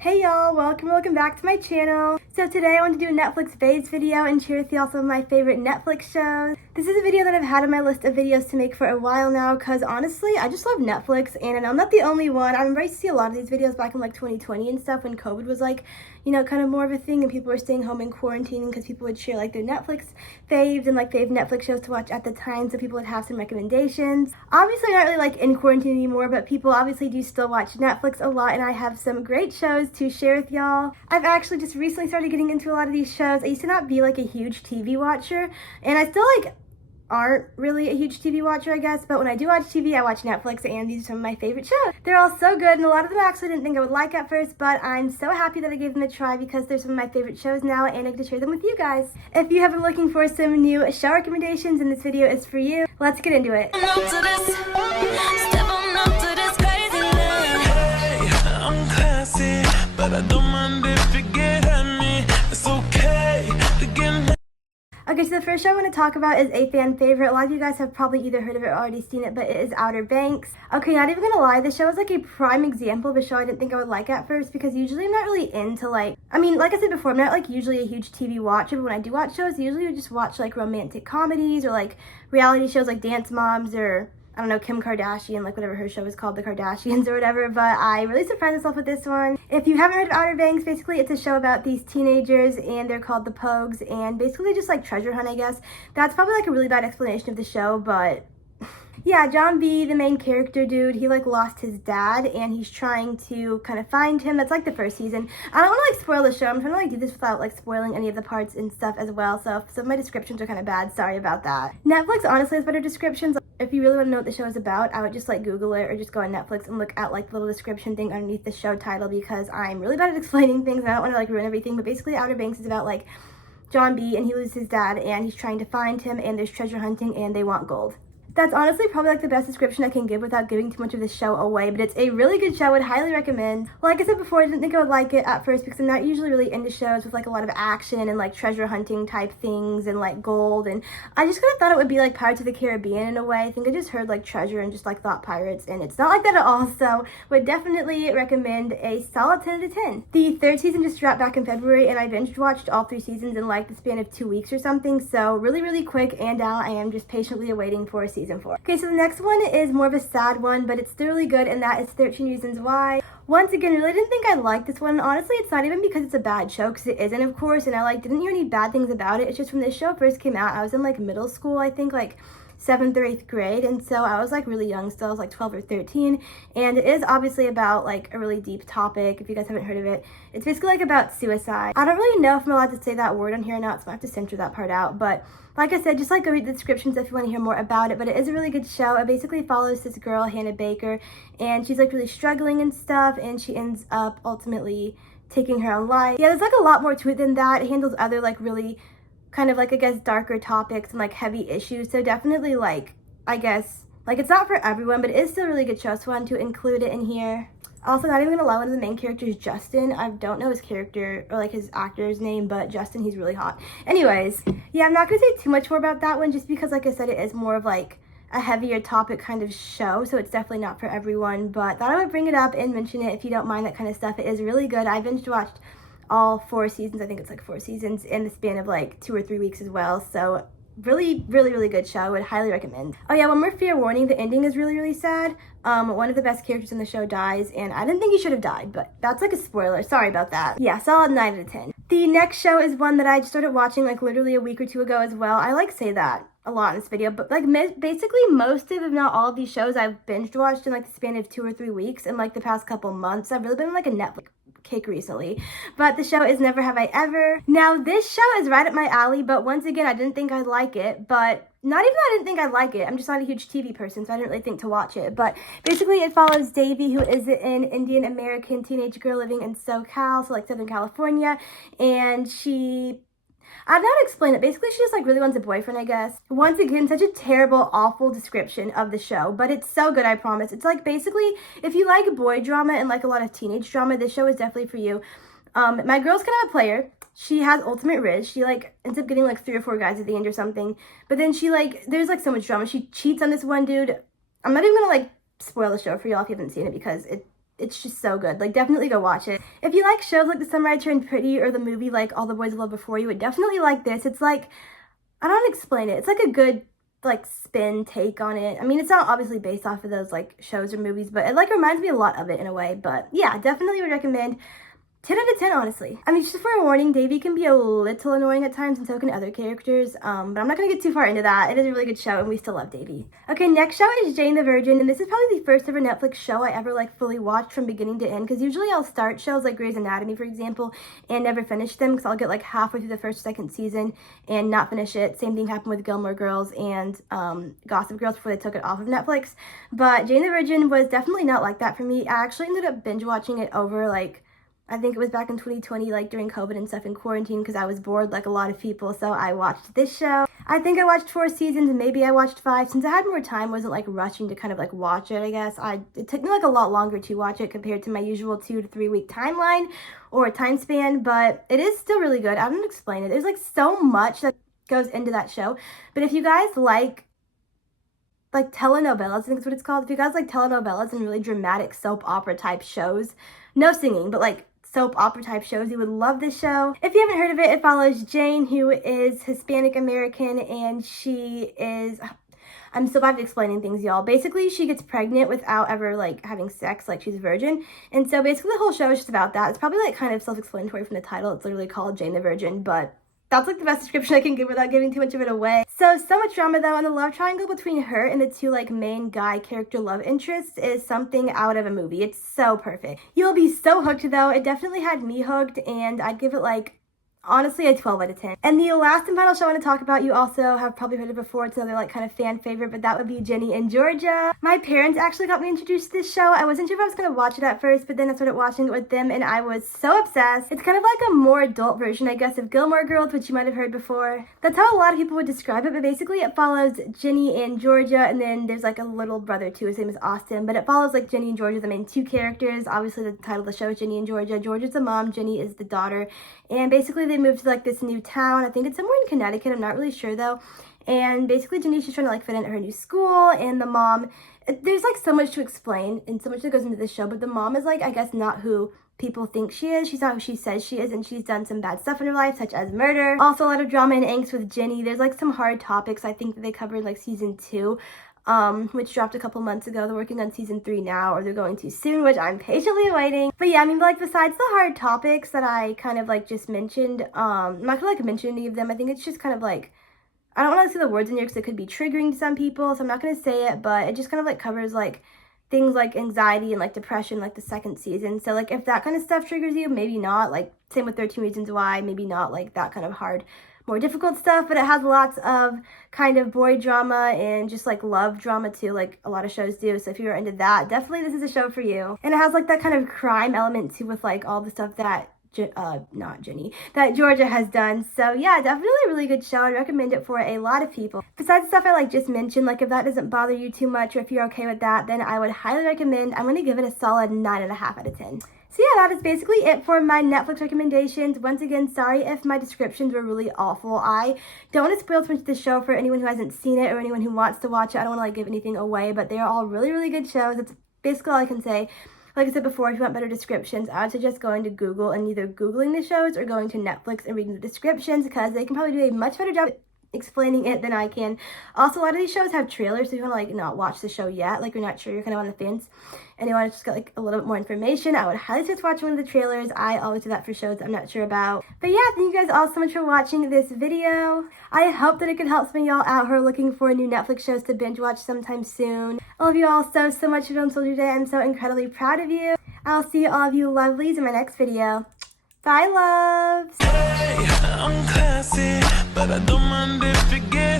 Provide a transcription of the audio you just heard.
Hey y'all, welcome back to my channel. So today I want to do a Netflix FAVS video and share with y'all some of my favorite Netflix shows. This is a video that I've had on my list of videos to make for a while now because honestly, I just love Netflix and I'm not the only one. I remember I used to see a lot of these videos back in like 2020 and stuff when COVID was like, you know, kind of more of a thing and people were staying home and quarantining because people would share like their Netflix faves and like fave Netflix shows to watch at the time, so people would have some recommendations. Obviously not really like in quarantine anymore, but people obviously do still watch Netflix a lot and I have some great shows to share with y'all. I've actually just recently started getting into a lot of these shows. I used to not be like a huge TV watcher and I still like aren't really a huge TV watcher, I guess, but when I do watch TV, I watch Netflix, and these are some of my favorite shows. They're all so good, and a lot of them I actually didn't think I would like at first, but I'm so happy that I gave them a try because they're some of my favorite shows now, and I get to share them with you guys. If you have been looking for some new show recommendations, and this video is for you, let's get into it. Okay, so the first show I want to talk about is a fan favorite. A lot of you guys have probably either heard of it or already seen it, but it is Outer Banks. Okay, not even gonna lie, this show is like a prime example of a show I didn't think I would like at first because usually I'm not really into like, like I said before, I'm not like usually a huge TV watcher, but when I do watch shows, usually I just watch like romantic comedies or like reality shows like Dance Moms or I don't know, Kim Kardashian, like whatever her show is called, The Kardashians or whatever, but I really surprised myself with this one. If you haven't heard of Outer Banks, basically it's a show about these teenagers and they're called the Pogues and basically they just like treasure hunt, I guess. That's probably like a really bad explanation of the show, but yeah, John B, the main character dude, he like lost his dad and he's trying to kind of find him. That's like the first season. I don't want to like spoil the show. I'm trying to like do this without like spoiling any of the parts and stuff as well. So if some of my descriptions are kind of bad, sorry about that. Netflix honestly has better descriptions. If you really want to know what the show is about, I would just like Google it or just go on Netflix and look at like the little description thing underneath the show title because I'm really bad at explaining things and I don't want to like ruin everything. But basically Outer Banks is about like John B and he loses his dad and he's trying to find him and there's treasure hunting and they want gold. That's honestly probably like the best description I can give without giving too much of the show away, but it's a really good show. I would highly recommend. Like I said before, I didn't think I would like it at first because I'm not usually really into shows with like a lot of action and like treasure hunting type things and like gold, and I just kind of thought it would be like Pirates of the Caribbean in a way. I think I just heard like treasure and just like thought pirates, and it's not like that at all, so would definitely recommend a solid 10 out of 10. The third season just dropped back in February and I binge watched all 3 seasons in like the span of 2 weeks or something, so really quick, and now I am just patiently awaiting for season 4. Okay, so the next one is more of a sad one, but it's still really good, and that is 13 Reasons Why. Once again, really didn't think I'd like this one. Honestly, it's not even because it's a bad show, because it isn't, of course, and I like didn't hear any bad things about it. It's just when this show first came out, I was in like middle school, I think like 7th or 8th grade, and so I was like really young still. I was like 12 or 13, and it is obviously about like a really deep topic. If you guys haven't heard of it, it's basically like about suicide. I don't really know if I'm allowed to say that word on here or not, so I have to censor that part out, but like I said, just like go read the descriptions if you want to hear more about it. But it is a really good show. It basically follows this girl, Hannah Baker, and she's like really struggling and stuff, and she ends up ultimately taking her own life. Yeah, there's like a lot more to it than that. It handles other like really kind of like, I guess, darker topics and like heavy issues. So definitely like, I guess, like it's not for everyone, but it is still a really good show, so I wanted to include it in here. Also, not even gonna lie, one of the main characters, Justin, I don't know his character or like his actor's name, but Justin, he's really hot. Anyways, yeah, I'm not gonna say too much more about that one just because, like I said, it is more of like a heavier topic kind of show, so it's definitely not for everyone, but thought I would bring it up and mention it if you don't mind that kind of stuff. It is really good. I binge watched all 4 seasons. I think it's like 4 seasons in the span of like 2 or 3 weeks as well, so really good show. I would highly recommend. Oh yeah, one more fair warning, the ending is really sad. One of the best characters in the show dies, and I didn't think he should have died, but that's like a spoiler, sorry about that. Yeah, solid 9 out of 10. The next show is one that I just started watching like literally a week or 2 ago as well. I like say that a lot in this video, but like basically most of, if not all of these shows I've binge watched in like the span of 2 or 3 weeks in like the past couple months. I've really been like a Netflix kick recently, but the show is Never Have I Ever. Now this show is right up my alley, but once again I didn't think I'd like it, but not even that I didn't think I'd like it, I'm just not a huge TV person, so I didn't really think to watch it. But basically it follows Davy, who is an Indian American teenage girl living in SoCal, so like Southern California, and I don't know how to explain it. Basically, she just like really wants a boyfriend, I guess. Once again, such a terrible, awful description of the show, but it's so good, I promise. It's like basically, if you like boy drama and like a lot of teenage drama, this show is definitely for you. My girl's kind of a player. She has ultimate riz. She like ends up getting like 3 or 4 guys at the end or something. But then she like, there's like so much drama. She cheats on this one dude. I'm not even gonna like spoil the show for y'all if you haven't seen it because it's just so good. Like, definitely go watch it. If you like shows like The Summer I Turned Pretty or the movie like All the Boys I Loved Before You would definitely like this. It's like, I don't explain it. It's like a good like spin take on it. I mean, it's not obviously based off of those like shows or movies, but it like reminds me a lot of it in a way. But yeah, definitely would recommend. 10 out of 10, honestly. I mean, just for a warning, Davy can be a little annoying at times, and so can other characters, but I'm not going to get too far into that. It is a really good show, and we still love Davy. Okay, next show is Jane the Virgin, and this is probably the first ever Netflix show I ever, like, fully watched from beginning to end, because usually I'll start shows like Grey's Anatomy, for example, and never finish them, because I'll get, like, halfway through the first or second season and not finish it. Same thing happened with Gilmore Girls and Gossip Girls before they took it off of Netflix, but Jane the Virgin was definitely not like that for me. I actually ended up binge watching it over, like, I think it was back in 2020, like during COVID and stuff in quarantine, because I was bored like a lot of people, so I watched this show. I think I watched 4 seasons, and maybe I watched 5. Since I had more time, wasn't like rushing to kind of like watch it, I guess. It took me like a lot longer to watch it compared to my usual 2 to 3 week timeline or time span, but it is still really good. I don't explain it. There's like so much that goes into that show, but if you guys like telenovelas, I think that's what it's called. If you guys like telenovelas and really dramatic soap opera type shows, no singing, but like soap opera type shows, you would love this show. If you haven't heard of it, it follows Jane, who is Hispanic American, and she is, I'm so bad at explaining things, y'all. Basically, she gets pregnant without ever like having sex, like she's a virgin. And so basically the whole show is just about that. It's probably like kind of self-explanatory from the title. It's literally called Jane the Virgin, but that's like the best description I can give without giving too much of it away. So much drama though, and the love triangle between her and the 2 like main guy character love interests is something out of a movie. It's so perfect. You'll be so hooked though. It definitely had me hooked, and I'd give it like, honestly, a 12 out of 10. And the last and final show I want to talk about, you also have probably heard it before. It's another like kind of fan favorite, but that would be Ginny and Georgia. My parents actually got me introduced to this show. I wasn't sure if I was going to watch it at first, but then I started watching it with them, and I was so obsessed. It's kind of like a more adult version, I guess, of Gilmore Girls, which you might have heard before. That's how a lot of people would describe it, but basically it follows Ginny and Georgia, and then there's like a little brother too. His name is Austin, but it follows like Ginny and Georgia, the main 2 characters. Obviously, the title of the show is Ginny and Georgia. Georgia's the mom, Ginny is the daughter, and basically they moved to like this new town. I think it's somewhere in Connecticut. I'm not really sure though. And basically Ginny's just trying to like fit into her new school, and the mom, there's like so much to explain and so much that goes into this show, but the mom is like, I guess, not who people think she is. She's not who she says she is, and she's done some bad stuff in her life, such as murder. Also a lot of drama and angst with Ginny. There's like some hard topics I think that they covered like season 2, which dropped a couple months ago. They're working on season 3 now, or they're going to soon, which I'm patiently awaiting. But yeah, I mean, like, besides the hard topics that I kind of like just mentioned, I'm not gonna like mention any of them. I think it's just kind of like, I don't want to say the words in here because it could be triggering to some people, so I'm not gonna say it, but it just kind of like covers like things like anxiety and like depression, like the 2nd season. So like if that kind of stuff triggers you, maybe not. Like same with 13 Reasons Why, maybe not like that kind of hard, more difficult stuff, but it has lots of kind of boy drama and just like love drama too, like a lot of shows do. So if you're into that, definitely this is a show for you. And it has like that kind of crime element too, with like all the stuff that not Ginny, that Georgia has done. So yeah, definitely a really good show. I'd recommend it for a lot of people. Besides the stuff I like just mentioned, like if that doesn't bother you too much, or if you're okay with that, then I would highly recommend. I'm going to give it a solid 9.5 out of 10. So yeah, that is basically it for my Netflix recommendations. Once again, sorry if my descriptions were really awful. I don't want to spoil too much of the show for anyone who hasn't seen it or anyone who wants to watch it. I don't want to like give anything away, but they are all really, really good shows. That's basically all I can say. Like I said before, if you want better descriptions, I would suggest going to Google and either Googling the shows or going to Netflix and reading the descriptions, because they can probably do a much better job explaining it than I can. Also, a lot of these shows have trailers, so if you want to like not watch the show yet, like you're not sure, you're kind of on the fence, and you want to just get like a little bit more information, I would highly suggest watching one of the trailers. I always do that for shows I'm not sure about. But yeah, thank you guys all so much for watching this video. I hope that it could help some of y'all out who are looking for new Netflix shows to binge watch sometime soon. I love you all so much for doing so today. I'm so incredibly proud of you. I'll see all of you lovelies in my next video. Bye, loves. Hey, I'm classy, but I don't mind if you get